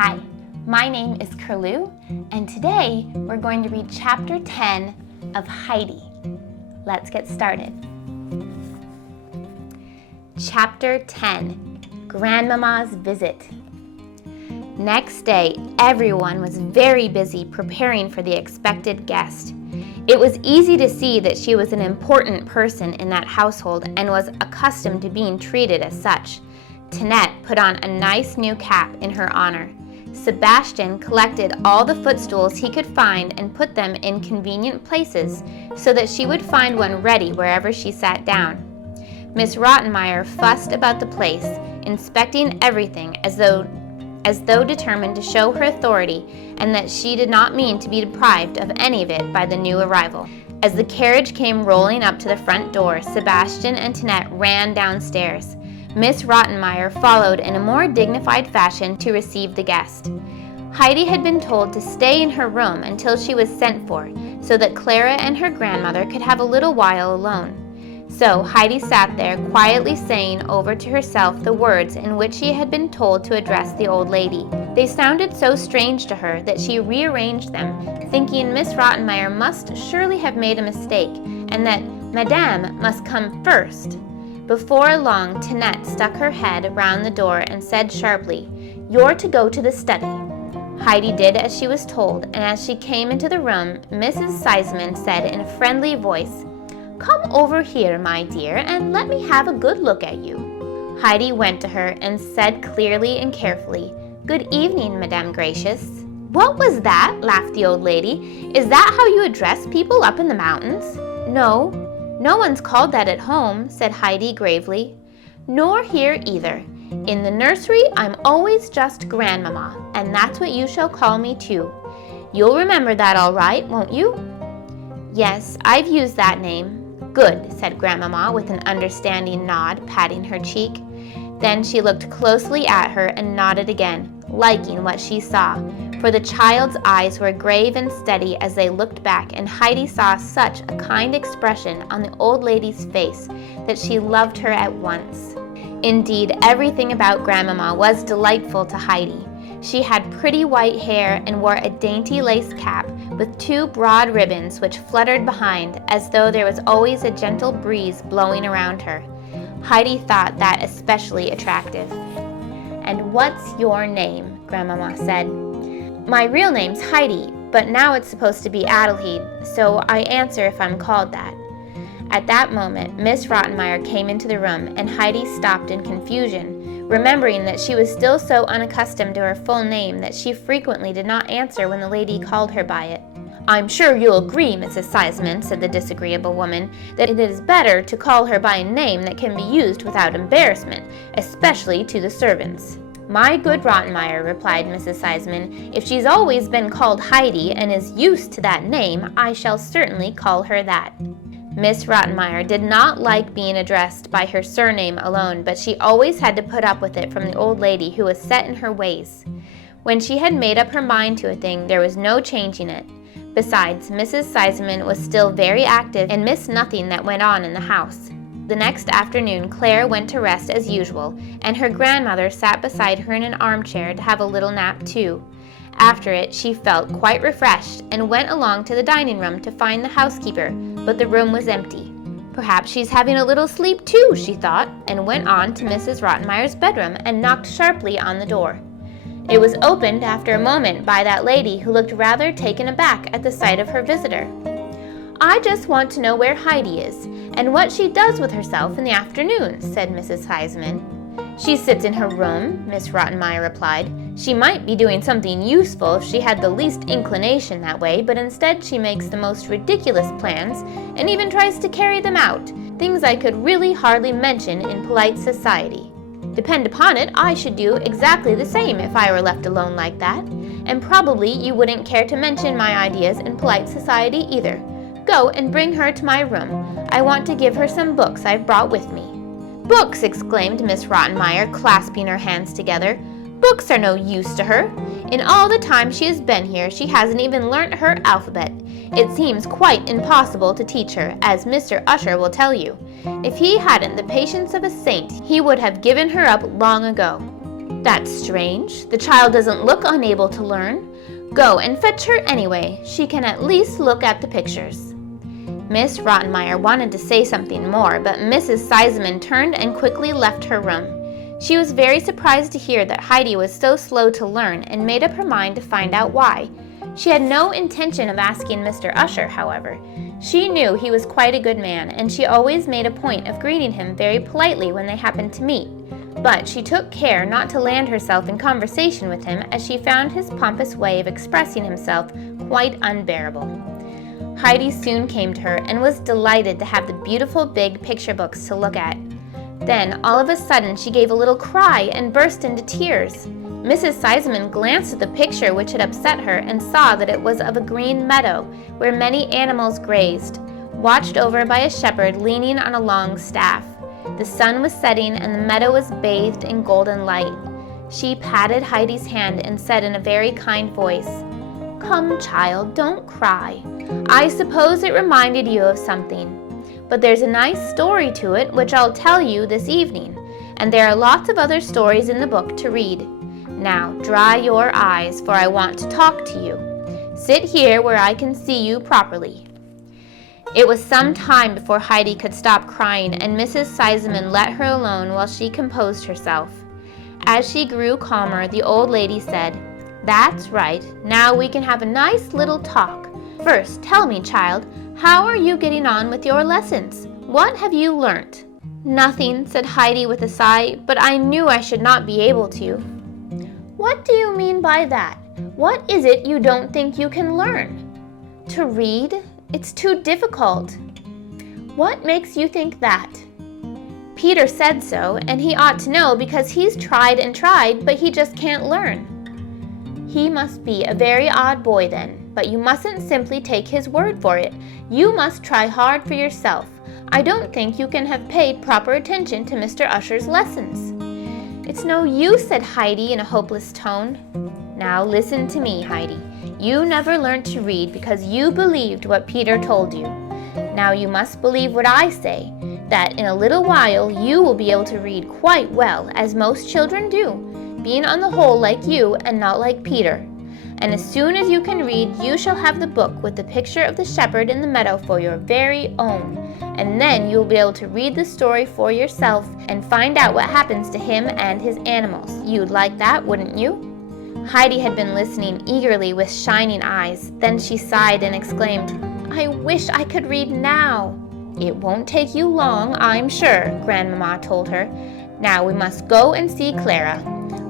Hi, my name is Curloo, and today we're going to read Chapter 10 of Heidi. Let's get started. Chapter 10, Grandmama's Visit. Next day, everyone was very busy preparing for the expected guest. It was easy to see that she was an important person in that household and was accustomed to being treated as such. Tinette put on a nice new cap in her honor. Sebastian collected all the footstools he could find and put them in convenient places so that she would find one ready wherever she sat down. Miss Rottenmeier fussed about the place, inspecting everything as though determined to show her authority and that she did not mean to be deprived of any of it by the new arrival. As the carriage came rolling up to the front door, Sebastian and Tinette ran downstairs. Miss Rottenmeier followed in a more dignified fashion to receive the guest. Heidi had been told to stay in her room until she was sent for, so that Clara and her grandmother could have a little while alone. So Heidi sat there quietly saying over to herself the words in which she had been told to address the old lady. They sounded so strange to her that she rearranged them, thinking Miss Rottenmeier must surely have made a mistake, and that Madame must come first. Before long, Tinette stuck her head round the door and said sharply, "You're to go to the study." Heidi did as she was told, and as she came into the room, Mrs. Seisman said in a friendly voice, "Come over here, my dear, and let me have a good look at you." Heidi went to her and said clearly and carefully, "Good evening, Madame Gracious." "What was that?" laughed the old lady. "Is that how you address people up in the mountains?" No one's called that at home," said Heidi gravely. "Nor here either. In the nursery, I'm always just Grandmama, and that's what you shall call me too. You'll remember that all right, won't you?" "Yes, I've used that name." "Good," said Grandmama with an understanding nod, patting her cheek. Then she looked closely at her and nodded again, liking what she saw, for the child's eyes were grave and steady as they looked back, and Heidi saw such a kind expression on the old lady's face that she loved her at once. Indeed, everything about Grandmama was delightful to Heidi. She had pretty white hair and wore a dainty lace cap with two broad ribbons which fluttered behind as though there was always a gentle breeze blowing around her. Heidi thought that especially attractive. "And what's your name?" Grandmama said. "My real name's Heidi, but now it's supposed to be Adelheid, so I answer if I'm called that." At that moment, Miss Rottenmeier came into the room, and Heidi stopped in confusion, remembering that she was still so unaccustomed to her full name that she frequently did not answer when the lady called her by it. "I'm sure you'll agree, Mrs. Seisman," said the disagreeable woman, "that it is better to call her by a name that can be used without embarrassment, especially to the servants." "My good Rottenmeier," replied Mrs. Seisman, "if she's always been called Heidi and is used to that name, I shall certainly call her that." Miss Rottenmeier did not like being addressed by her surname alone, but she always had to put up with it from the old lady who was set in her ways. When she had made up her mind to a thing, there was no changing it. Besides, Mrs. Seisman was still very active and missed nothing that went on in the house. The next afternoon, Claire went to rest as usual, and her grandmother sat beside her in an armchair to have a little nap too. After it, she felt quite refreshed and went along to the dining room to find the housekeeper, but the room was empty. "Perhaps she's having a little sleep too," she thought, and went on to Mrs. Rottenmeier's bedroom and knocked sharply on the door. It was opened after a moment by that lady, who looked rather taken aback at the sight of her visitor. "I just want to know where Heidi is, and what she does with herself in the afternoon," said Mrs. Seisman. "She sits in her room," Miss Rottenmeier replied. "She might be doing something useful if she had the least inclination that way, but instead she makes the most ridiculous plans, and even tries to carry them out, things I could really hardly mention in polite society. Depend upon it, I should do exactly the same if I were left alone like that, and probably you wouldn't care to mention my ideas in polite society either. Go and bring her to my room. I want to give her some books I've brought with me." "Books!" exclaimed Miss Rottenmeier, clasping her hands together. "Books are no use to her. In all the time she has been here, she hasn't even learnt her alphabet. It seems quite impossible to teach her, as Mr. Usher will tell you. If he hadn't the patience of a saint, he would have given her up long ago." "That's strange. The child doesn't look unable to learn. Go and fetch her anyway. She can at least look at the pictures." Miss Rottenmeier wanted to say something more, but Mrs. Seisman turned and quickly left her room. She was very surprised to hear that Heidi was so slow to learn and made up her mind to find out why. She had no intention of asking Mr. Usher, however. She knew he was quite a good man, and she always made a point of greeting him very politely when they happened to meet. But she took care not to land herself in conversation with him, as she found his pompous way of expressing himself quite unbearable. Heidi soon came to her and was delighted to have the beautiful big picture books to look at. Then, all of a sudden, she gave a little cry and burst into tears. Mrs. Seisman glanced at the picture which had upset her and saw that it was of a green meadow where many animals grazed, watched over by a shepherd leaning on a long staff. The sun was setting and the meadow was bathed in golden light. She patted Heidi's hand and said in a very kind voice, "Come, child, don't cry. I suppose it reminded you of something. But there's a nice story to it which I'll tell you this evening, and there are lots of other stories in the book to read. Now dry your eyes, for I want to talk to you. Sit here where I can see you properly." It was some time before Heidi could stop crying, and Mrs. Seisman let her alone while she composed herself. As she grew calmer, the old lady said, "That's right. Now we can have a nice little talk. First, tell me, child, how are you getting on with your lessons? What have you learnt?" "Nothing," said Heidi with a sigh, "but I knew I should not be able to." "What do you mean by that? What is it you don't think you can learn?" "To read. It's too difficult." "What makes you think that?" "Peter said so, and he ought to know because he's tried and tried, but he just can't learn." "He must be a very odd boy then, but you mustn't simply take his word for it. You must try hard for yourself. I don't think you can have paid proper attention to Mr. Usher's lessons." "It's no use," said Heidi in a hopeless tone. "Now listen to me, Heidi. You never learned to read because you believed what Peter told you. Now you must believe what I say, that in a little while you will be able to read quite well, as most children do, being on the whole like you and not like Peter. And as soon as you can read, you shall have the book with the picture of the shepherd in the meadow for your very own. And then you will be able to read the story for yourself and find out what happens to him and his animals. You'd like that, wouldn't you?" Heidi had been listening eagerly with shining eyes. Then she sighed and exclaimed, "I wish I could read now." "It won't take you long, I'm sure," Grandmama told her. "Now we must go and see Clara.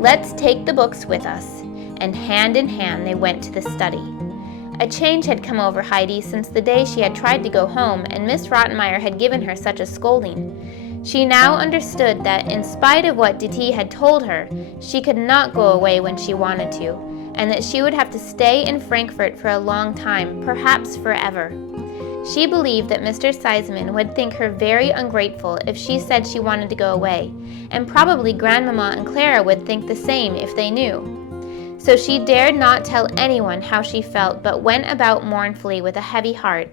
Let's take the books with us." And hand in hand they went to the study. A change had come over Heidi since the day she had tried to go home and Miss Rottenmeier had given her such a scolding. She now understood that in spite of what Diti had told her, she could not go away when she wanted to, and that she would have to stay in Frankfurt for a long time, perhaps forever. She believed that Mr. Seisman would think her very ungrateful if she said she wanted to go away, and probably Grandmama and Clara would think the same if they knew. So she dared not tell anyone how she felt, but went about mournfully with a heavy heart.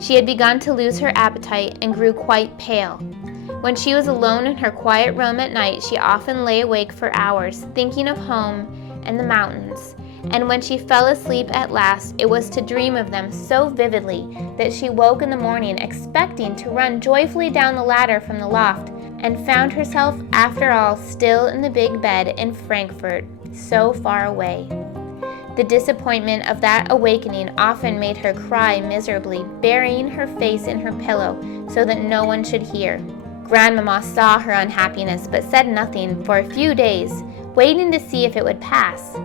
She had begun to lose her appetite and grew quite pale. When she was alone in her quiet room at night, she often lay awake for hours, thinking of home and the mountains. And when she fell asleep at last, it was to dream of them so vividly that she woke in the morning expecting to run joyfully down the ladder from the loft, and found herself, after all, still in the big bed in Frankfurt, so far away. The disappointment of that awakening often made her cry miserably, burying her face in her pillow so that no one should hear. Grandmama saw her unhappiness but said nothing for a few days, waiting to see if it would pass.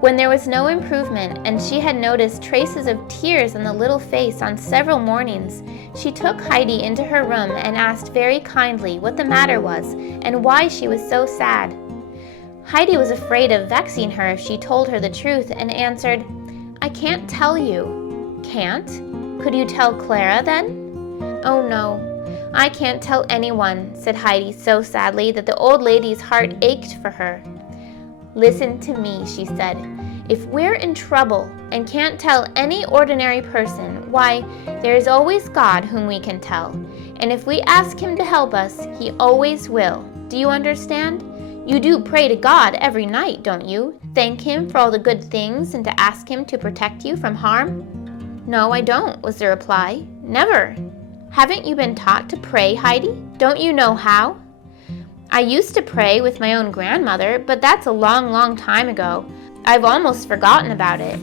When there was no improvement, and she had noticed traces of tears on the little face on several mornings, she took Heidi into her room and asked very kindly what the matter was and why she was so sad. Heidi was afraid of vexing her if she told her the truth and answered, "I can't tell you." "Can't? Could you tell Clara then?" "Oh no, I can't tell anyone," said Heidi so sadly that the old lady's heart ached for her. "Listen to me," she said. "If we're in trouble and can't tell any ordinary person, why, there is always God whom we can tell. And if we ask him to help us, he always will. Do you understand? You do pray to God every night, don't you? Thank Him for all the good things and to ask Him to protect you from harm?" "No, I don't," was the reply. "Never." "Haven't you been taught to pray, Heidi? Don't you know how?" "I used to pray with my own grandmother, but that's a long, long time ago. I've almost forgotten about it."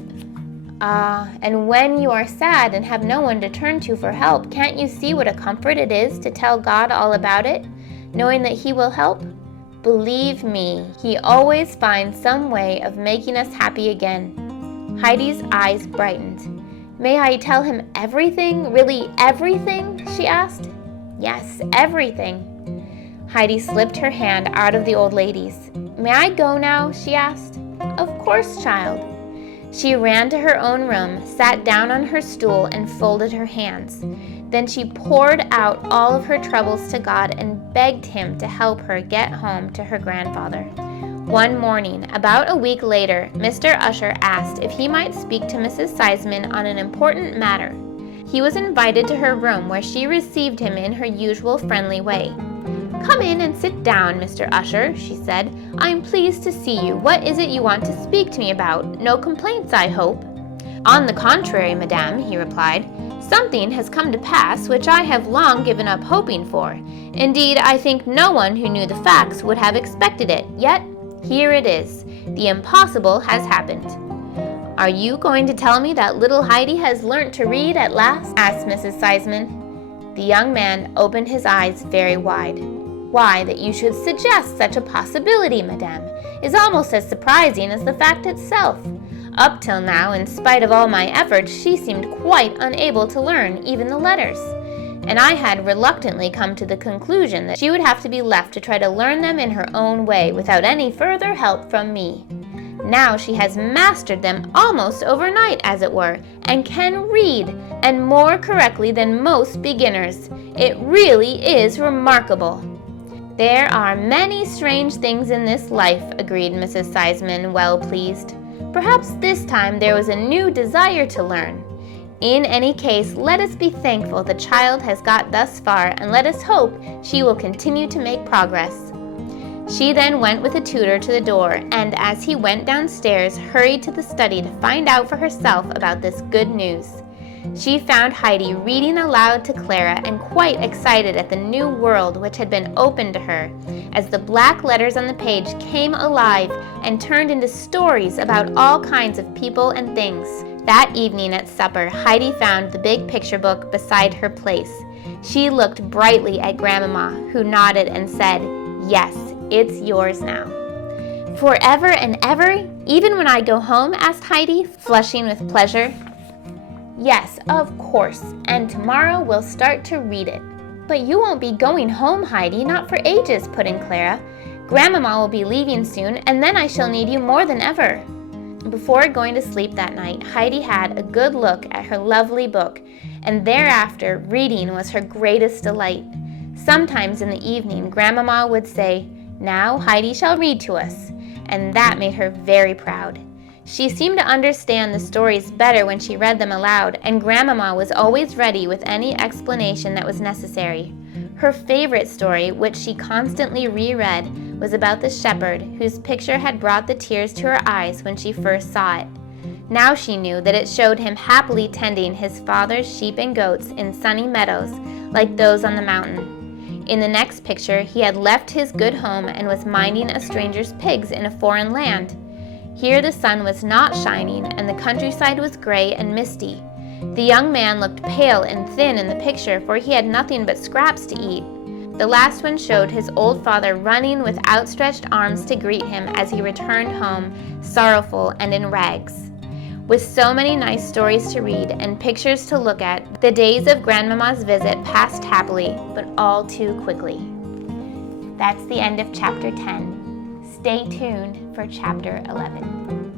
"Ah, and when you are sad and have no one to turn to for help, can't you see what a comfort it is to tell God all about it, knowing that He will help? Believe me, He always finds some way of making us happy again." Heidi's eyes brightened. "May I tell Him everything, really everything?" she asked. "Yes, everything." Heidi slipped her hand out of the old lady's. "May I go now?" she asked. "Of course, child." She ran to her own room, sat down on her stool, and folded her hands. Then she poured out all of her troubles to God and begged Him to help her get home to her grandfather. One morning, about a week later, Mr. Usher asked if he might speak to Mrs. Seisman on an important matter. He was invited to her room, where she received him in her usual friendly way. "Come in and sit down, Mr. Usher," she said. "I am pleased to see you. What is it you want to speak to me about? No complaints, I hope." "On the contrary, madame," he replied. "Something has come to pass which I have long given up hoping for. Indeed, I think no one who knew the facts would have expected it. Yet, here it is. The impossible has happened." "Are you going to tell me that little Heidi has learnt to read at last?" asked Mrs. Seisman. The young man opened his eyes very wide. "Why, that you should suggest such a possibility, madame, is almost as surprising as the fact itself. Up till now, in spite of all my efforts, she seemed quite unable to learn even the letters, and I had reluctantly come to the conclusion that she would have to be left to try to learn them in her own way without any further help from me. Now she has mastered them almost overnight, as it were, and can read, and more correctly than most beginners. It really is remarkable." "There are many strange things in this life," agreed Mrs. Seisman, well pleased. "Perhaps this time there was a new desire to learn. In any case, let us be thankful the child has got thus far, and let us hope she will continue to make progress." She then went with the tutor to the door, and as he went downstairs, hurried to the study to find out for herself about this good news. She found Heidi reading aloud to Clara and quite excited at the new world which had been opened to her, as the black letters on the page came alive and turned into stories about all kinds of people and things. That evening at supper, Heidi found the big picture book beside her place. She looked brightly at Grandmama, who nodded and said, "Yes, it's yours now." "Forever and ever, even when I go home?" asked Heidi, flushing with pleasure. "Yes, of course, and tomorrow we'll start to read it." "But you won't be going home, Heidi, not for ages," put in Clara. "Grandmama will be leaving soon, and then I shall need you more than ever." Before going to sleep that night, Heidi had a good look at her lovely book, and thereafter reading was her greatest delight. Sometimes in the evening, Grandmama would say, "Now Heidi shall read to us," and that made her very proud. She seemed to understand the stories better when she read them aloud, and Grandmama was always ready with any explanation that was necessary. Her favorite story, which she constantly reread, was about the shepherd whose picture had brought the tears to her eyes when she first saw it. Now she knew that it showed him happily tending his father's sheep and goats in sunny meadows like those on the mountain. In the next picture, he had left his good home and was minding a stranger's pigs in a foreign land. Here the sun was not shining, and the countryside was gray and misty. The young man looked pale and thin in the picture, for he had nothing but scraps to eat. The last one showed his old father running with outstretched arms to greet him as he returned home, sorrowful and in rags. With so many nice stories to read and pictures to look at, the days of Grandmama's visit passed happily, but all too quickly. That's the end of Chapter 10. Stay tuned for Chapter 11.